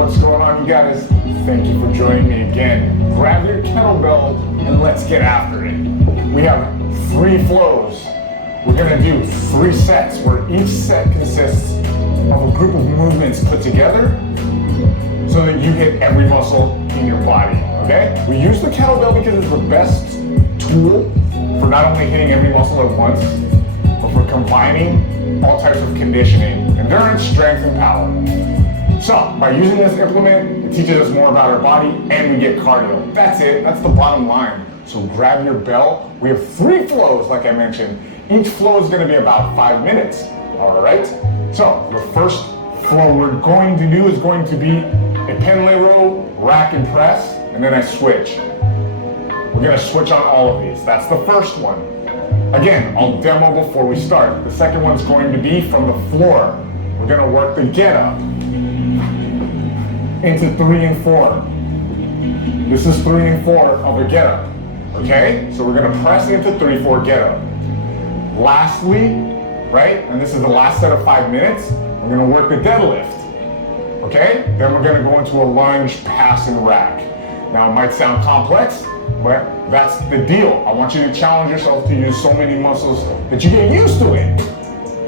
What's going on, you guys? Thank you for joining me again. Grab your kettlebell and let's get after it. We have 3 flows. We're gonna do 3 sets where each set consists of a group of movements put together so that you hit every muscle in your body, okay? We use the kettlebell because it's the best tool for not only hitting every muscle at once, but for combining all types of conditioning, endurance, strength, and power. So, by using this implement, it teaches us more about our body and we get cardio. That's it, that's the bottom line. So grab your bell. We have 3 flows, like I mentioned. Each flow is gonna be about 5 minutes, all right? So, the first flow we're going to do is going to be a pendlay row, rack and press, and then I switch. We're gonna switch on all of these. That's the first one. Again, I'll demo before we start. The second one's going to be from the floor. We're gonna work the get up into 3 and 4. This is 3 and 4 of a get up, okay? So we're gonna press into 3, 4, get up. Lastly, right, and this is the last set of 5 minutes, we're gonna work the deadlift, okay? Then we're gonna go into a lunge, pass, and rack. Now it might sound complex, but that's the deal. I want you to challenge yourself to use so many muscles that you get used to it.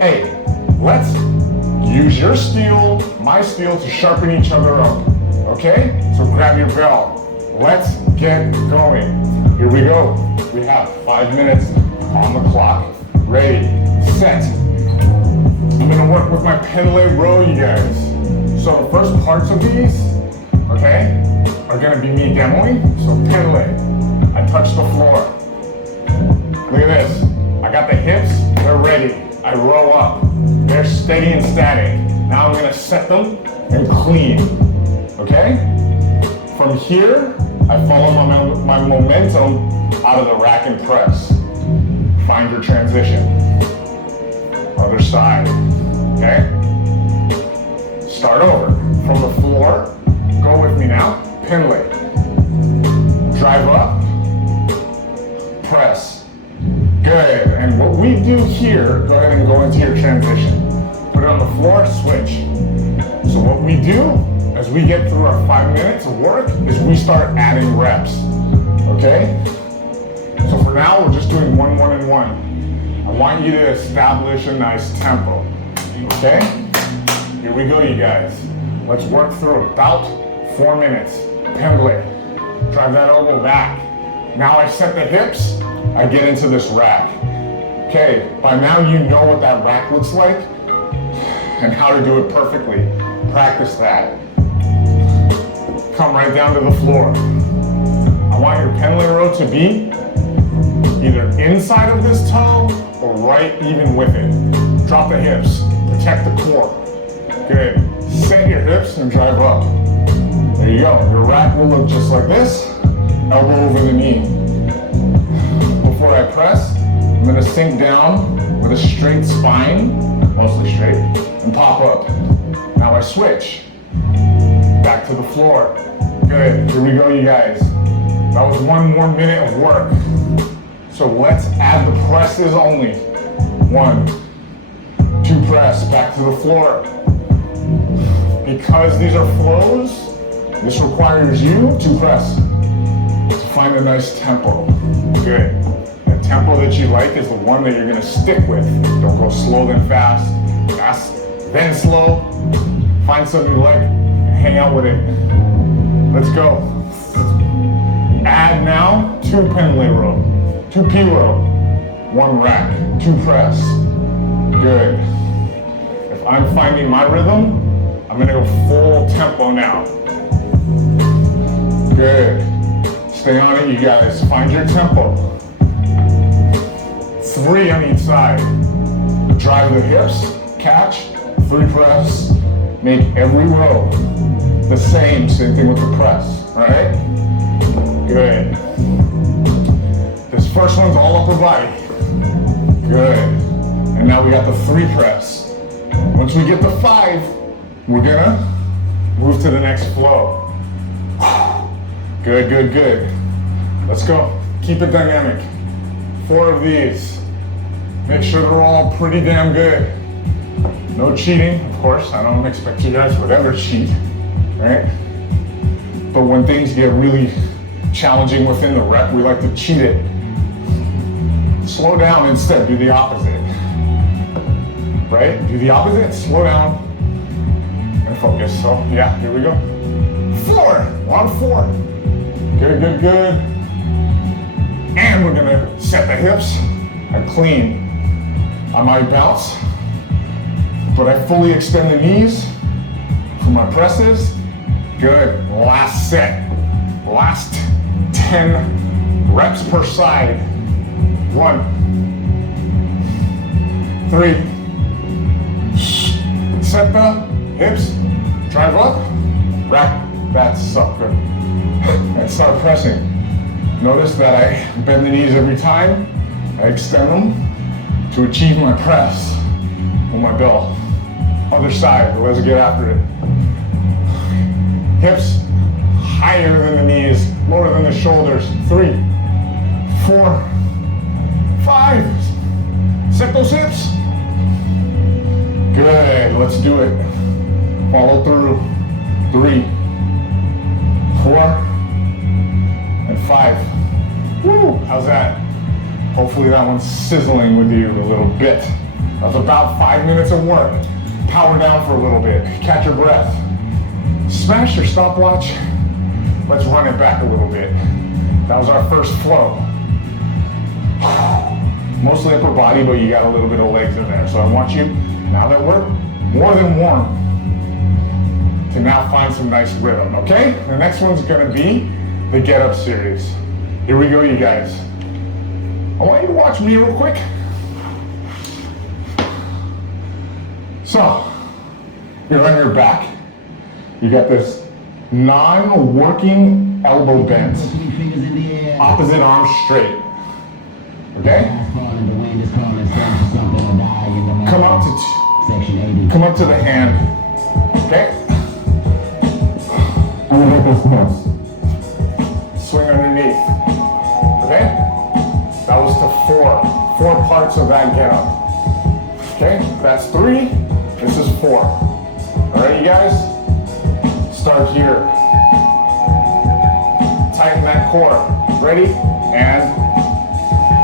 Hey, let's use your steel, my steel to sharpen each other up, okay? So grab your bell. Let's get going. Here we go. We have 5 minutes on the clock. Ready, set. I'm gonna work with my pendlay row, you guys. So the first parts of these, okay, are gonna be me demoing. So pendlay, I touch the floor. Look at this. I got the hips, they're ready. I row up. They're steady and static. Now I'm gonna set them and clean, okay? From here, I follow my momentum out of the rack and press. Find your transition. Other side, okay? Start over. From the floor, go with me now, pendlay. Drive up, press. Good, and what we do here, go ahead and go into your transition. Put it on the floor, switch. So what we do, as we get through our 5 minutes of work, is we start adding reps, okay? So for now, we're just doing 1, 1, and 1. I want you to establish a nice tempo, okay? Here we go, you guys. Let's work through about 4 minutes. Pendlay, drive that elbow back. Now I set the hips, I get into this rack. Okay, by now you know what that rack looks like and how to do it perfectly. Practice that. Come right down to the floor. I want your pendlay row to be either inside of this toe or right even with it. Drop the hips, protect the core. Good. Set your hips and drive up. There you go. Your rack will look just like this, elbow over the knee. Before I press, I'm gonna sink down with a straight spine, mostly straight, and pop up. Now I switch. Back to the floor. Good. Here we go, you guys. That was 1 more minute of work. So let's add the presses only. 1, 2 press, back to the floor. Because these are flows, this requires you to press to find a nice tempo. Good. The tempo that you like is the one that you're gonna stick with. Don't go slow then fast, fast then slow. Find something you like and hang out with it. Let's go. Add now 2 pendlay row. 2 P row, 1 rack, 2 press. Good. If I'm finding my rhythm, I'm gonna go full tempo now. Good. Stay on it, you guys. Find your tempo. 3 on each side. Drive the hips, catch, 3 press. Make every row the same thing with the press, right? Good. This first one's all upper body. Good. And now we got the 3 press. Once we get to 5, we're gonna move to the next flow. Good, good, good. Let's go. Keep it dynamic. 4 of these. Make sure they're all pretty damn good. No cheating, of course. I don't expect you guys would ever cheat. right? But when things get really challenging within the rep, we like to cheat it. Slow down instead, do the opposite. Right? Do the opposite, slow down, and focus. So yeah, here we go. 4, on 4. Good, good, good. And we're gonna set the hips and clean. I might bounce, but I fully extend the knees for my presses. Good, last set. Last 10 reps per side. 1, 3. Set the hips, drive up, rack, that's up, good. And start pressing. Notice that I bend the knees every time. I extend them to achieve my press with my bell. Other side, let's get after it. Hips higher than the knees, lower than the shoulders. 3, 4, 5. Set those hips. Good, let's do it. Follow through. 3, 4, and 5. Woo, how's that? Hopefully that one's sizzling with you a little bit. That's about 5 minutes of work. Power down for a little bit. Catch your breath. Smash your stopwatch. Let's run it back a little bit. That was our first flow. Mostly upper body, but you got a little bit of legs in there. So I want you, now that we're more than warm, to now find some nice rhythm, okay? The next one's gonna be the get up series. Here we go, you guys. I want you to watch me real quick. So, you're on your back. You got this non-working elbow bent. Opposite arm straight. Okay? Come up to the hand. Okay? I'm gonna make this close. Swing underneath. Okay? That was to 4 parts of that get up. Okay? That's 3. This is 4. All right, you guys? Start here. Tighten that core. Ready? And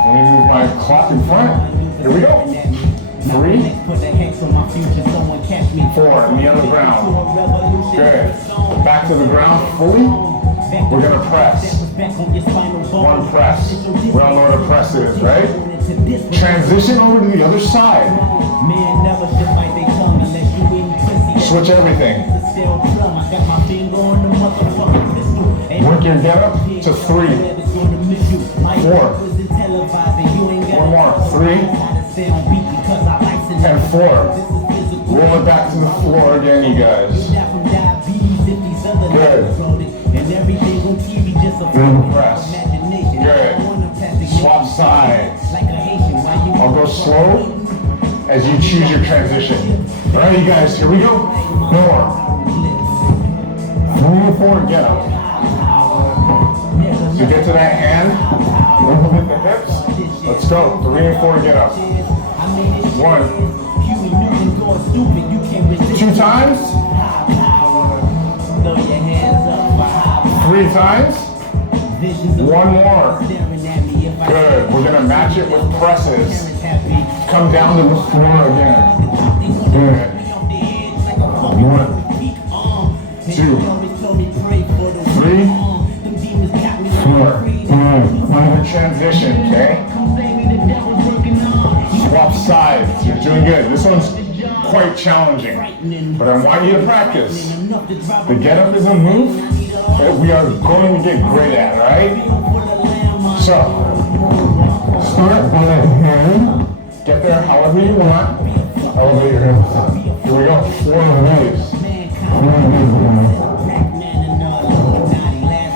let me move my clock in front. Here we go. 3, 4, knee on the ground. Good. Back to the ground fully. We're gonna press. 1 press. We all know what a press is, right? Transition over to the other side. Switch everything. Work your get up to 3, 4. One more. 3 and 4. Roll it back to the floor again, you guys. Good. Press. Good. Swap sides. I'll go slow as you choose your transition. All right, you guys, here we go. 4, 3 and 4, get up. So get to that hand, hit the hips. Let's go. 3 and 4, get up. 1. 2 times. 3 times. 1 more. Good. We're gonna match it with presses. Come down to the floor again. Good. 1, 2, 3, 4, 5. Find a transition, okay? Swap sides. You're doing good. This one's quite challenging, but I want you to practice. The get up is a move that we are going to get great at, right? So, start on that hand. Get there however you want. Elevate your hips. Here we go. 4 of these. 4 of these.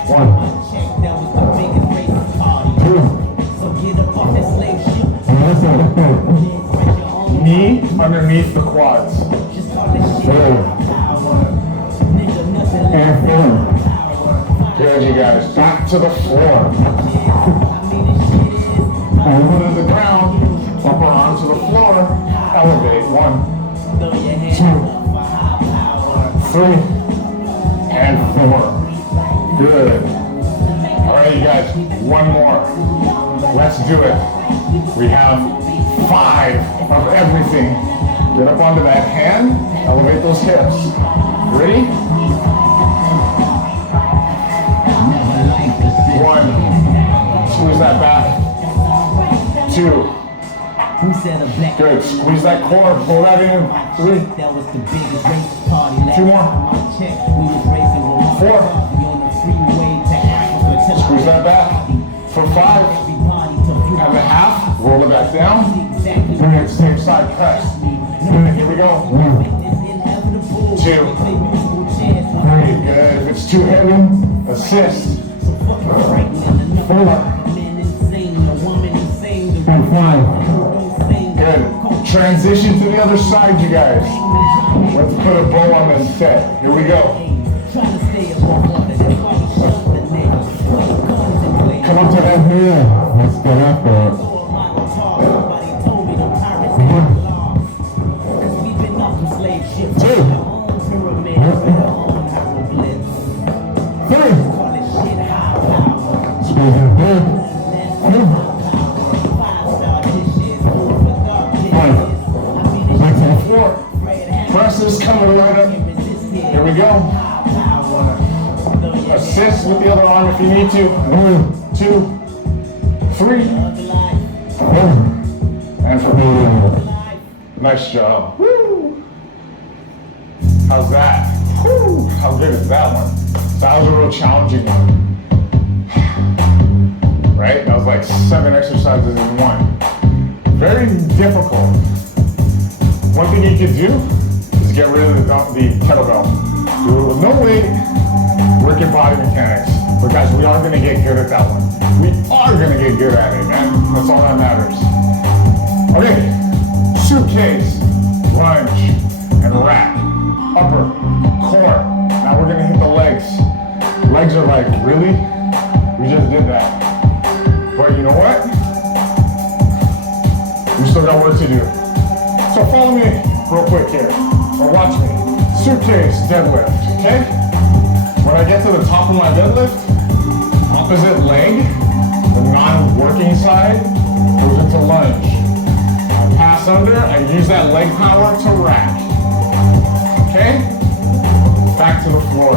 1, 2. Knee underneath the quads. 3 and 4. Good, you guys. Back to the floor. Over to the ground. Upper arm to the floor. Elevate. 1, 2, 3, Good. All right, you guys, one more. Let's do it. We have 5 of everything. Get up onto that hand, elevate those hips. Ready? 1, squeeze that back. 2, good, squeeze that core, pull that in. 3, 2 more. 4, squeeze that back. For 5, and the half, roll it back down. Bring it same side, press. Here we go. 2, 3, good. If it's too heavy, assist. 4, and 5. Good. Transition to the other side, you guys. Let's put a bow on this set. Here we go. Come up to that here. Let's get after it. 1, 2, 3. Squeeze it good. 4, 5. Back to the floor. Press is coming right up. Here we go. Assist with the other arm if you need to. 1, 2, 3, 4, and 4. Nice job. Woo. How's that? Woo. How good is that one? That was a real challenging one. Right? That was like 7 exercises in one. Very difficult. One thing you could do is get rid of the kettlebell. Do it with no weight, work your body mechanics. But guys, we are gonna get good at that one. We are gonna get good at it, man. That's all that matters. Okay, suitcase, lunge, and rack. Upper, core. Now we're gonna hit the legs. Legs are like, really? We just did that. But you know what? We still got work to do. So follow me real quick here, or watch me. Suitcase, deadlift, okay? When I get to the top of my deadlift, opposite leg, the non-working side, goes into lunge. I pass under, I use that leg power to rack. Okay? Back to the floor.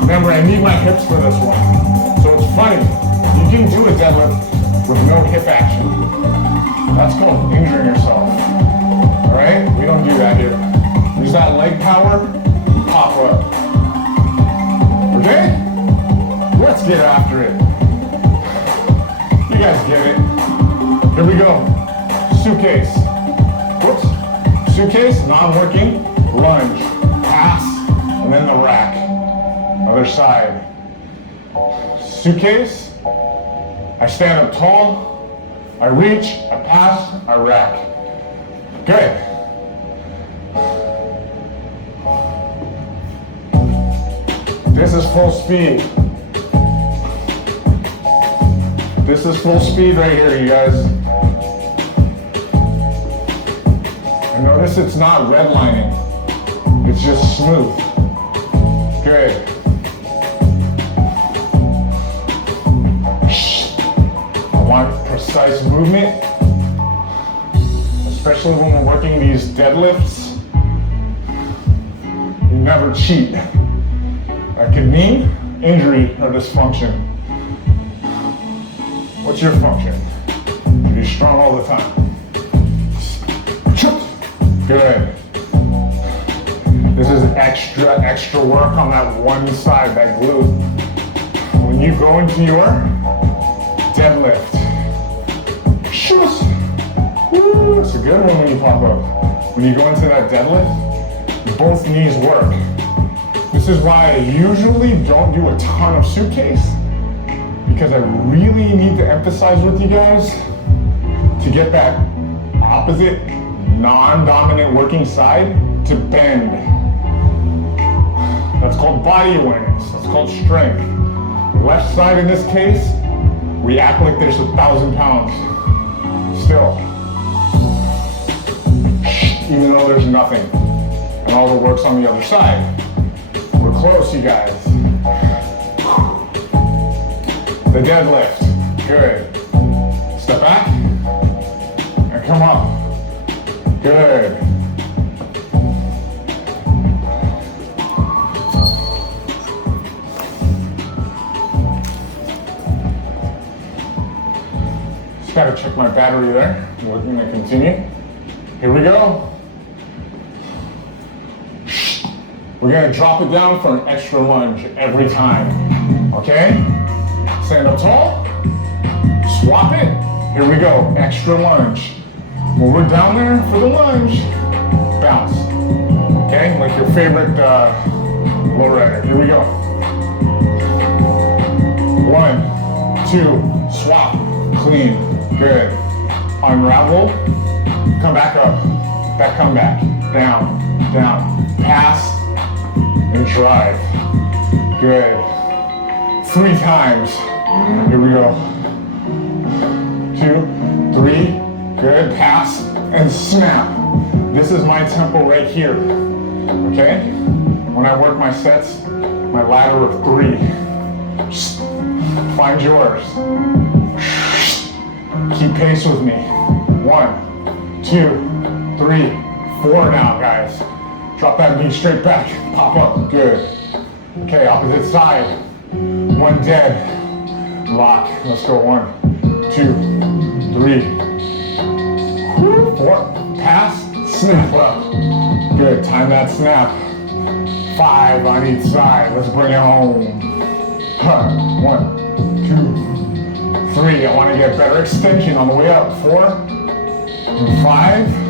Remember, I need my hips for this one. So it's funny, you can do a deadlift with no hip action. That's called injuring yourself. All right? We don't do that here. Use that leg power, pop up. Okay? Let's get after it. You guys get it. Here we go. Suitcase. Whoops. Suitcase, non-working, lunge, pass, and then the rack. Other side. Suitcase, I stand up tall, I reach, I pass, I rack. Good. This is full speed. This is full speed right here, you guys. And notice it's not redlining. It's just smooth. Good. I want precise movement, especially when we're working these deadlifts. You never cheat. That could mean injury or dysfunction. What's your function? To be strong all the time. Good. This is extra work on that one side, that glute. When you go into your deadlift, woo, that's a good one when you pop up. When you go into that deadlift, both knees work. This is why I usually don't do a ton of suitcase, because I really need to emphasize with you guys to get that opposite non-dominant working side to bend. That's called body awareness. That's called strength. The left side in this case, we act like there's 1,000 pounds. Still. Even though there's nothing. And all the work's on the other side. We're close, you guys. The deadlift. Good. Step back. And come up. Good. Just gotta check my battery there. We're gonna continue. Here we go. We're gonna drop it down for an extra lunge every time. Okay? Stand up tall. Swap it. Here we go. Extra lunge. When we're down there for the lunge, bounce. Okay? Like your favorite low rider. Here we go. 1, 2, swap. Clean. Good. Unravel. Come back up. Back, come back. Down. Down. Pass. And drive. Good. 3 times. Here we go. 2, 3. Good. Pass and snap. This is my tempo right here. Okay? When I work my sets, my ladder of 3. Find yours. Keep pace with me. 1, 2, 3, 4 now, guys. Drop that knee straight back. Pop up. Good. Okay, opposite side. 1 dead. Lock. Let's go. 1, 2, 3, 4. Pass. Snap up. Good. Time that snap. 5 on each side. Let's bring it home. 1, 2, 3. I want to get better extension on the way up. 4 and 5.